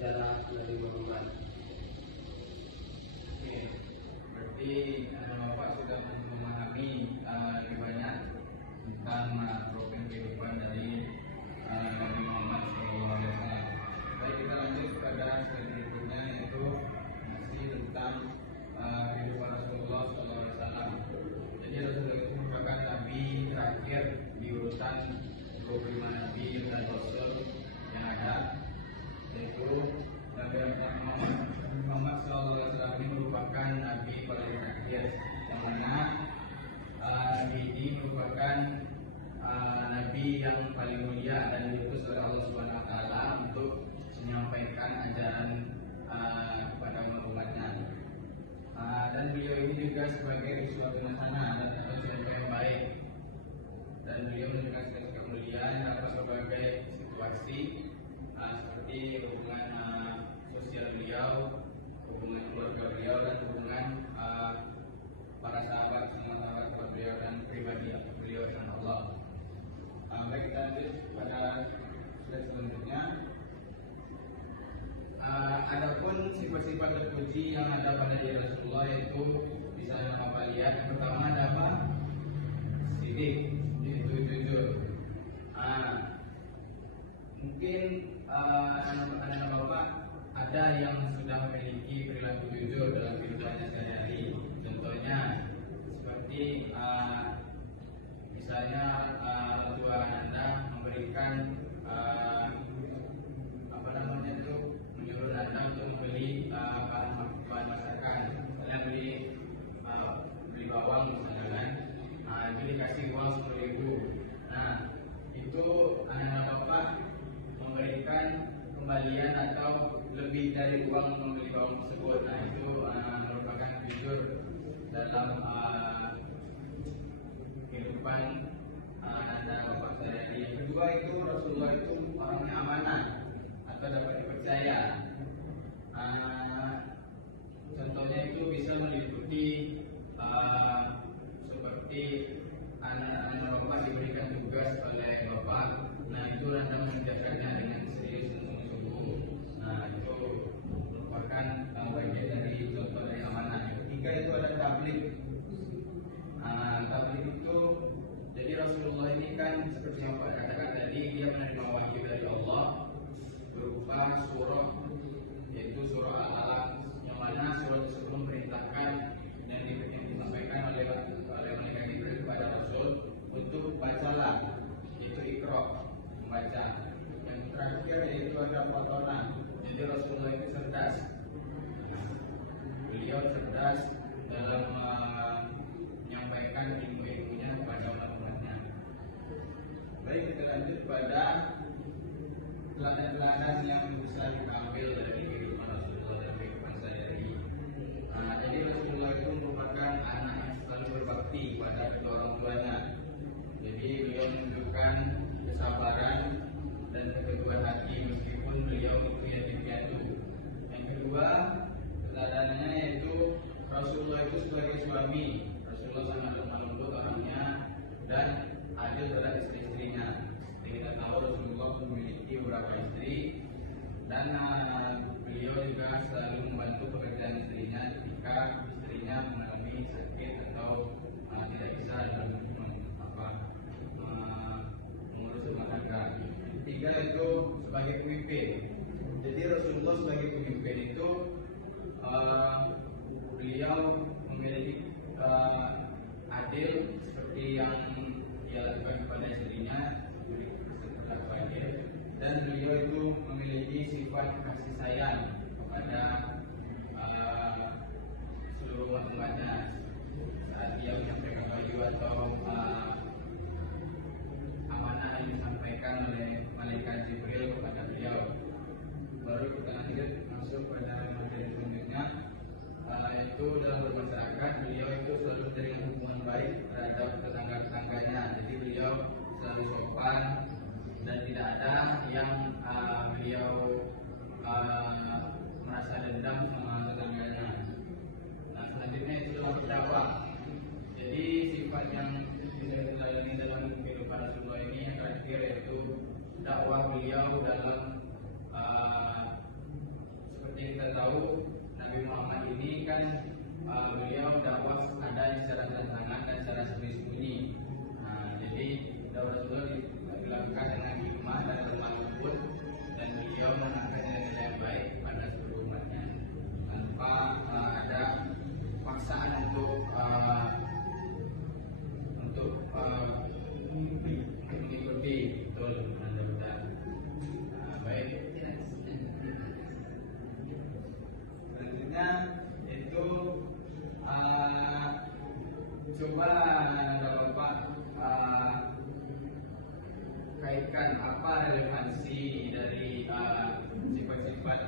sejarah Nabi Muhammad. Oke, berarti Bapak sudah memahami lebih banyak tentang program kehidupan dari Nabi Muhammad SAW. Baik, kita lanjut pada slide berikutnya, yaitu masih tentang kehidupan Rasulullah SAW. Jadi Rasulullah itu merupakan Nabi terakhir di urutan 25 Nabi dan Rasul yang ada, yaitu Nabi Muhammad SAW ini merupakan Nabi paling terakhir, yang mana Nabi ini merupakan Nabi yang paling mulia dan diutus oleh Allah Subhanahu Wa Taala untuk menyampaikan ajaran kepada umat-umatnya. Dan beliau ini juga sebagai uswatun hasanah atau contoh yang baik, dan beliau menunjukkan sikap kemuliaan dalam berbagai situasi seperti hubungan sosial beliau, hubungan keluarga beliau, dan hubungan para sahabat, semua sahabat beliau, dan pribadi beliau dengan Allah. Baik, kita lanjut pada slide selanjutnya. Adapun sifat-sifat terpuji yang ada pada diri Rasulullah, yaitu bisa Bapak lihat. Yang pertama ada apa? Sidik, yaitu jujur. Mungkin anak-anak Bapak ada yang sudah memiliki perilaku jujur dalam kehidupannya sehari-hari. Contohnya seperti misalnya orang tua Anda memberikan menyuruh Anda untuk membeli bahan masakan, misalnya beli bawang misalnya kan, itu dikasih uang 10.000. Nah, itu anak-anak Bapak memberikan kembalian atau lebih dari uang membeli bawang tersebut. Nah, itu merupakan jujur dalam kehidupan anak-anak Bapak sehari-hari. Yang kedua, itu Rasulullah itu orangnya amanah atau dapat dipercaya. Contohnya itu bisa meliputi seperti anak-anak Bapak diberikan tugas oleh Bapak. Nah, itu Anda mengerjakannya dengan serius dan sungguh-sungguh. Nah, itu merupakan bagian dari contoh dari amanah. Yang ketiga itu ada tabligh. Tabligh itu, jadi Rasulullah ini kan seperti yang Bapak katakan tadi, dia menerima wahyu dari Allah berupa surah, yaitu surah Al-Alaq, yang mana surah tersebut memerintahkan yang disampaikan oleh malaikat Jibril kepada Rasul untuk bacalah, yaitu Iqra, membaca. Yang terakhir yaitu ada potongan. Jadi Rasulullah itu cerdas. Beliau cerdas dalam menyampaikan ilmu-ilmunya kepada umat-umatnya. Baik, kita lanjut pada teladan-teladan yang bisa kita ambil dari kehidupan Rasulullah dan kehidupan sehari-hari. Jadi Rasulullah itu merupakan anak yang selalu berbakti pada kedua orang tuanya. Jadi beliau menunjukkan kesabaran dan keteguhan hati meskipun beliau itu yatim piatu. Yang kedua, teladannya yaitu Rasulullah itu sebagai suami. Rasulullah sangat lemah lembut orangnya dan adil terhadap istri-istrinya. Kita tahu Rasulullah memiliki beberapa istri, dan beliau juga selalu membantu pekerjaan istrinya ketika istrinya mengalami sakit atau tidak bisa dalam mengurus rumah tangga. Ketiga itu sebagai pemimpin. Jadi Rasulullah sebagai pemimpin itu beliau memiliki adil seperti yang dia lakukan kepada istrinya, dan beliau itu memiliki sifat kasih sayang kepada seluruh umatnya. Saat dia menyampaikan wahyu atau amanah yang disampaikan oleh malaikat Jibril kepada beliau. Baru kita lanjut masuk pada materi selanjutnya, yaitu dalam bermasyarakat beliau itu selalu menjalin hubungan baik terhadap tetangga-tetangganya. Jadi beliau selalu sopan dan tidak ada yang beliau merasa dendam sama tetangganya. Nah, selanjutnya itu dalam berdakwah. Jadi sifat yang bisa dijalani dalam kehidupan Rasulullah ini yang terakhir yaitu dakwah beliau dalam penuh dengan hikmah dan lemah lembut, dan beliau menangkapnya dengan yang baik pada seluruh umatnya tanpa ada paksaan untuk mengikuti betul benar. Baik, selanjutnya itu coba Bapak kaitkan apa relevansi dari sifat-sifat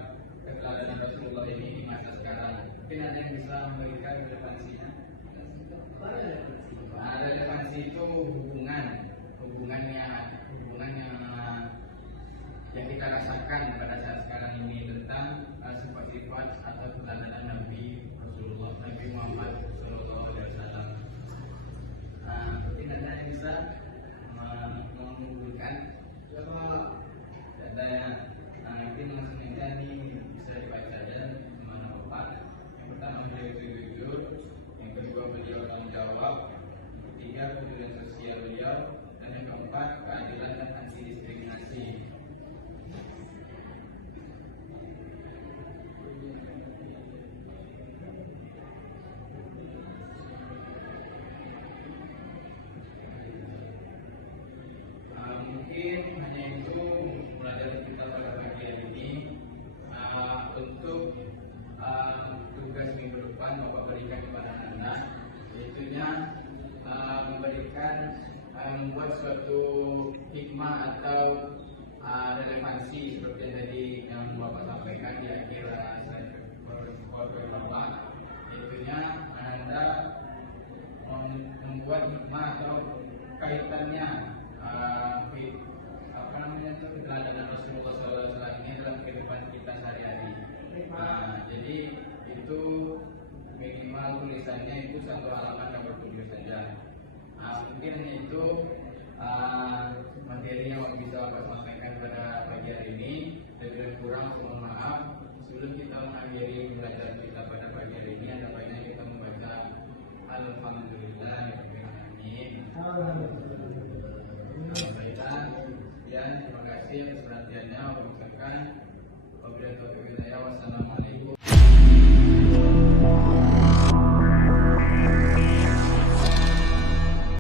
keteladanan Rasulullah ini di masa sekarang. Mungkin ada yang bisa memberikan relevansinya. Relevansi itu hubungan yang kita rasakan pada saat sekarang ini tentang sifat-sifat atau keteladanan Nabi Muhammad Sallallahu Alaihi Wasallam. Mungkin ada yang bisa mengumpulkan ada yang mungkin langsung aja nih bisa dibaca aja mana Bapak. Yang pertama beliau itu jujur, yang kedua beliau tanggung jawab, yang ketiga kepedulian sosial beliau, dan yang keempat keadilan dan anti diskriminasi. Mungkin hanya itu mulai dari kita pada pagi hari ini. Untuk tugas minggu depan Bapak berikan kepada anak-anak, yaitunya membuat suatu hikmah atau relevansi seperti yang tadi yang Bapak sampaikan di akhir Bapak, yaitunya Anda membuat hikmah atau kaitannya keteladanan Rasulullah SAW ini dalam kehidupan kita sehari-hari. Jadi itu minimal tulisannya itu satu halaman dapat tulis saja. Mungkin hanya itu materi yang bisa Bapak sampaikan pada pagi hari ini. Lebih kurang mohon maaf. Sebelum kita mengakhiri belajar kita pada pagi hari ini, ada baiknya kita membaca Alhamdulillahirobbilalamin. Baiklah, terima kasih atas perhatiannya. Wabillahi taufiq wal hidayah.